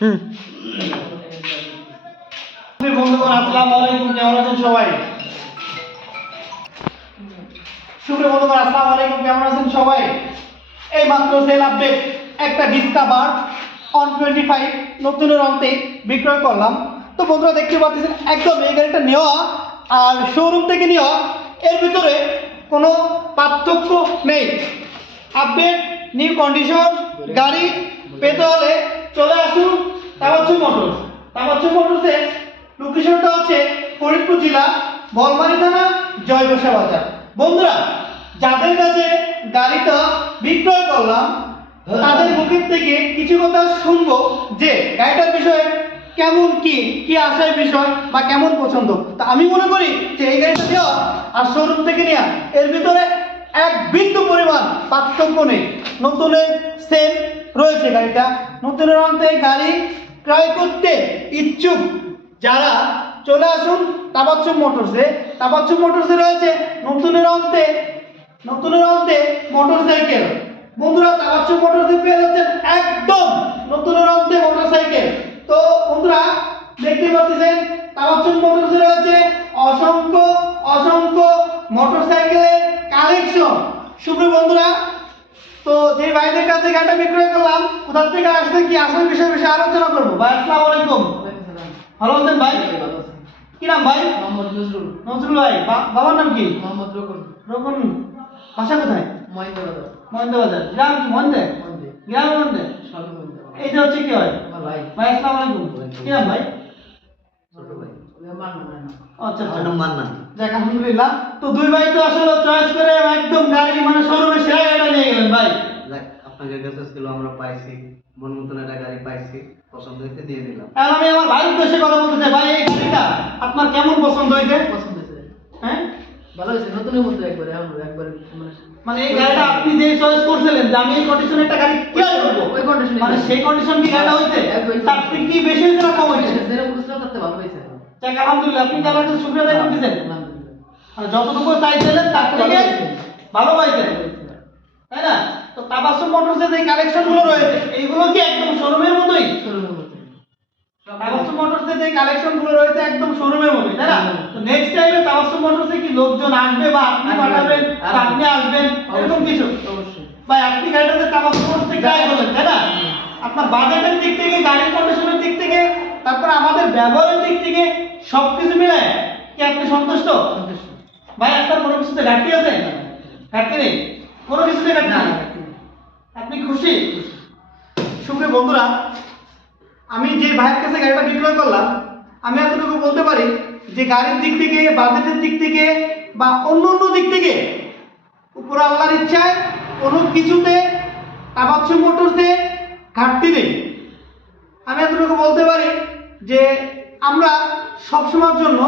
হুম। বন্ধুগণ, আসসালামু আলাইকুম, কেমন আছেন সবাই? সুপ্রিয় বন্ধুগণ, আসসালামু আলাইকুম, কেমন আছেন সবাই? এই সেল আপডেট একটা ডিসকাভার অন টোয়েন্টি ফাইভ নতুনের অন্তে বিক্রয় করলাম। তো বন্ধুরা, দেখতে পাচ্ছেন, একদম এই গাড়িটা নেওয়া আর শোরুম থেকে নেওয়া। এর ভিতরে কোনো পার্থক্য নেই। আপডেট নিউ কন্ডিশন গাড়ি পেতে হলে চলে আসুন তাবাচ্চু মোটরস। তাবাচ্চু মোটরসের লোকেশনটা হচ্ছে ফরিদপুর জেলা, বলমারি থানা জয়বসা বাজার। বন্ধুরা, যাদের কাছে গাড়িটা বিক্রয় করলাম, তাদের মুখের থেকে কিছু কথা শুনব যে গাড়িটার বিষয়ে কেমন কি কি আসার বিষয় বা কেমন পছন্দ। তা আমি মনে করি যে এই গাড়িটা নেওয়া আর শোরুম থেকে নেওয়া, এর ভিতরে এক বিন্দু পরিমাণ পার্থক্য নেই। নতুনের সেম রয়েছে গাড়িটা। নতুনের অন্তে গাড়ি ক্রয় করতে ইচ্ছুক। যারা চলে আসুন তাবাচ্চুম মোটরসে তাবাচ্চুম মোটরসে রয়েছে নতুনের অন্তে নতুনের অন্তে মোটরসাইকেল বন্ধুরা তাবাচ্চুম মোটরসে পেয়ে যাচ্ছেন একদম নতুনের অন্তে মোটরসাইকেল তো বন্ধুরা দেখতে পাচ্ছেন তাবাচ্চুম মোটরসে রয়েছে অসংখ্য কাছে গাড়িটা বিক্রয় করলাম কোথা থেকে আসছে কি আসল বিষয় বিষয়ে আলোচনা করব? ভাই আসসালামু আলাইকুম। ভালো আছেন ভাই? কি নাম ভাই? মোহাম্মদ নজরুল। নজরুল ভাই বাবার নাম কি? মোহাম্মদ রকন। রকন বাসা কোথায়? মহেন্দ্রবাজার। মহেন্দ্রবাজার। গ্রাম কি মহেন্দ্রে? গ্রাম মহেন্দ্রে? স্বামী মহেন্দ্র এই যে হচ্ছে কি হয়? ভাই। ভাই আসসালামু আলাইকুম। কি নাম ভাই? আচ্ছা আচ্ছা। যাক আলহামদুলিল্লাহ। তো দুই ভাই তো আসলে চয়েস করে একদম গাড়ি মানে শোরুমে সেরা গাড়িটা নিয়ে গেলেন ভাই। আপনাদের কাছে ছিল আমরা পাইছি। মন মতন একটা গাড়ি পাইছি পছন্দ হয়েছে দিয়ে দিলাম আর আমি আমার ভাইয়ের উদ্দেশ্যে কথা বলতে চাই। ভাই এই গাড়িটা আপনার কেমন পছন্দ হয়েছে? পছন্দ হয়েছে। হ্যাঁ? ভালো হয়েছে নতুনের মতো একবারে এখন একবারে মানে মানে এই গাড়িটা আপনি যে চয়েস করছিলেন যে আমি এই কন্ডিশনে একটা গাড়ি ক্রয় করব? ওই এ মানে সেই কন্ডিশন কি গাড়িটা হইছে তার থেকে কি বেশি হয়েছে না কম হয়েছে? যেরকম বুঝলাম তাতে ভালো হয়েছে এখন। যাক আলহামদুলিল্লাহ আপনি কি আমার কাছে শুক্রিয়া আদায় করতেছেন যতটুকু চাইছিলেন তার থেকে ভালো পাইছেন। তাই না? তো তাবাসুম মোটরসের যে কালেকশনগুলো রয়েছে এইগুলো কি একদম শোরুমের মতোই। তাবাসুম মোটরসের যে কালেকশনগুলো রয়েছে একদম শোরুমের মতোই তাই না? তো নেক্সট টাইমে তাবাসুম মোটরসে কি লোকজন আসবে বা আপনি পাঠাবেন বা আপনি আসবেন এরকম কিছু? অবশ্যই। ভাই আপনি গাড়িটাতে তাবাসুম মোটরস থেকে ট্রাই করলেন তাই না? আপনার বাজেটের দিক থেকে গাড়ির কন্ডিশনের দিক থেকে তারপর আমাদের ব্যবহারের দিক থেকে সবকিছু মিলে কি আপনি সন্তুষ্ট? সন্তুষ্ট। ভাই আপনার কোনো কিছুতে ঘাটতি আছে? ঘাটতি নেই? কোনো কিছুতে ঘাটতি নেই? আপনি খুশি? সুপ্রিয় বন্ধুরা, আমি যে ভাইয়ের কাছে গাড়িটা বিক্রয় করলাম, আমি এতটুকু বলতে পারি যে গাড়ির দিক থেকে বাজেটের দিক থেকে বা অন্য অন্য দিক থেকে উপর আল্লাহর ইচ্ছায় কোনো কিছুতে তাবাচ্ছু মোটরসে ঘাটতি নেই। আমি এতটুকু বলতে পারি যে আমরা সবসময়ের জন্য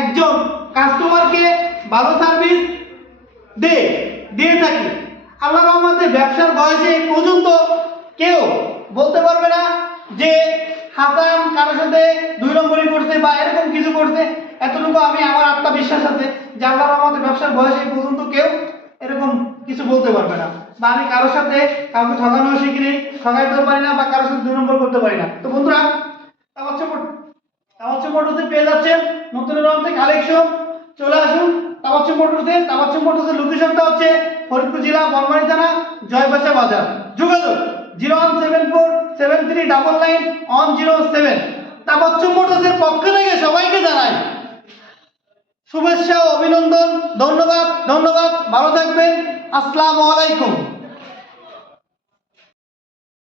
একজন কাস্টমারকে ভালো সার্ভিস দে, দিয়ে থাকি। আল্লাহ রহমতে ব্যবসার বয়সে এই পর্যন্ত কেউ বলতে পারবে না যে হাসান কারোর সাথে দুই নম্বরই করছে বা এরকম কিছু করছে। এতটুকু আমি, আমার আত্মবিশ্বাস আছে যে আল্লাহ রহমতে ব্যবসার বয়সে এই পর্যন্ত কেউ এরকম কিছু বলতে পারবে না। বা আমি কারোর সাথে কাউকে ঠকানো শিখিনি, ঠকাইতেও পারি না বা কারোর সাথে দুই নম্বর করতে পারি না। তো বন্ধুরা তামাচ্ছ মোটরসে পেয়ে যাচ্ছেন নতুন রঙের কালেকশন চলে আসুন। তামাচ্ছ মোটরসে তামাচ্ছ মোটরসের লোকেশনটা হচ্ছে ফরিদপুর জেলা বনমারি থানা, জয়পাশা বাজার। যোগাযোগ zero one seven four seven three double nine one zero seven. তামাচ্ছ মোটরসের পক্ষ থেকে সবাইকে জানাই শুভেচ্ছা অভিনন্দন। ধন্যবাদ ধন্যবাদ। ভালো থাকবেন। আসসালামু আলাইকুম।